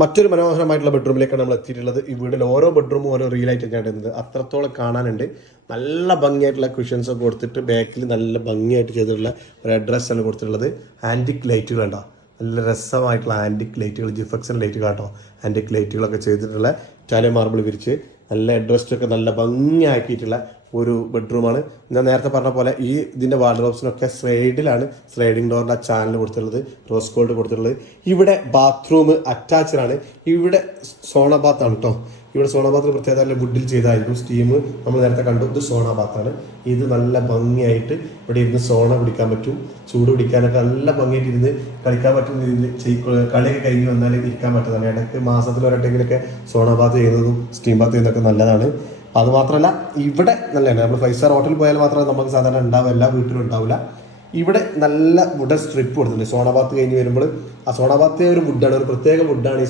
മറ്റൊരു മനോഹരമായിട്ടുള്ള ബെഡ്റൂമിലേക്കാണ് നമ്മൾ എത്തിയിട്ടുള്ളത്. ഈ വീടിൽ ഓരോ ബെഡ്റൂമും ഓരോ റീലായിട്ട് കണ്ടുന്നത് അത്രത്തോളം കാണാനുണ്ട്. നല്ല ഭംഗിയായിട്ടുള്ള കുഷ്യൻസ് ഒക്കെ കൊടുത്തിട്ട് ബാക്കിൽ നല്ല ഭംഗിയായിട്ട് ചെയ്തിട്ടുള്ള ഒരു അഡ്രസ് ആണ് കൊടുത്തിട്ടുള്ളത്. ആൻറ്റിക് ലൈറ്റുകൾ ഉണ്ടോ, നല്ല രസമായിട്ടുള്ള ആൻറ്റിക് ലൈറ്റുകൾ, ജിഫക്സൺ ലൈറ്റുകൾ കേട്ടോ. ആൻറ്റിക് ലൈറ്റുകളൊക്കെ ചെയ്തിട്ടുള്ള ഇറ്റാലിയൻ മാർബിൾ വിരിച്ച് നല്ല അഡ്രസ്റ്റൊക്കെ നല്ല ഭംഗിയാക്കിയിട്ടുള്ള ഒരു ബെഡ്റൂമാണ്. ഞാൻ നേരത്തെ പറഞ്ഞ പോലെ ഇതിൻ്റെ വാർഡ്രോബ്സിനൊക്കെ സ്ലൈഡിംഗ് ഡോറിൻ്റെ ആ ചാനൽ കൊടുത്തിട്ടുള്ളത്, റോസ് ഗോൾഡ് കൊടുത്തിട്ടുള്ളത്. ഇവിടെ ബാത്റൂം അറ്റാച്ച്ഡ് ആണ്. ഇവിടെ സോണ ബാത്താണ് കേട്ടോ. ഇവിടെ സോണ ബാത്തിന് പ്രത്യേകത വുഡിൽ ചെയ്തായിരിക്കും. സ്റ്റീം നമ്മൾ നേരത്തെ കണ്ടു. ഇത് സോണ ബാത്താണ്. ഇത് നല്ല ഭംഗിയായിട്ട് ഇവിടെ ഇരുന്ന് സോണ പിടിക്കാൻ പറ്റും. ചൂട് പിടിക്കാനൊക്കെ നല്ല ഭംഗിയായിട്ട് ഇരുന്ന് കളിക്കാൻ പറ്റുന്ന രീതിയിൽ കളിയൊക്കെ കഴിഞ്ഞ് വന്നാൽ ഇരിക്കാൻ പറ്റുന്നതാണ്. ഇടയ്ക്ക് മാസത്തിലൊരട്ടെങ്കിലൊക്കെ സോണ ബാത്ത് ചെയ്യുന്നതും സ്റ്റീം ബാത്ത് ചെയ്യുന്നതൊക്കെ നല്ലതാണ്. അതുമാത്രമല്ല ഇവിടെ നല്ലതാണ്. നമ്മൾ 5 സ്റ്റാർ ഹോട്ടലിൽ പോയാൽ മാത്രമേ നമുക്ക് സാധാരണ ഉണ്ടാവും, എല്ലാ വീട്ടിലും ഉണ്ടാവില്ല. ഇവിടെ നല്ല വുഡൻ സ്ട്രിപ്പ് കൊടുത്തിട്ടുണ്ട്. സോണ ബാത്ത് കഴിഞ്ഞ് വരുമ്പോൾ ആ സോണ ബാത്ത് ഒരു വുഡാണ്, ഒരു പ്രത്യേക വുഡാണ് ഈ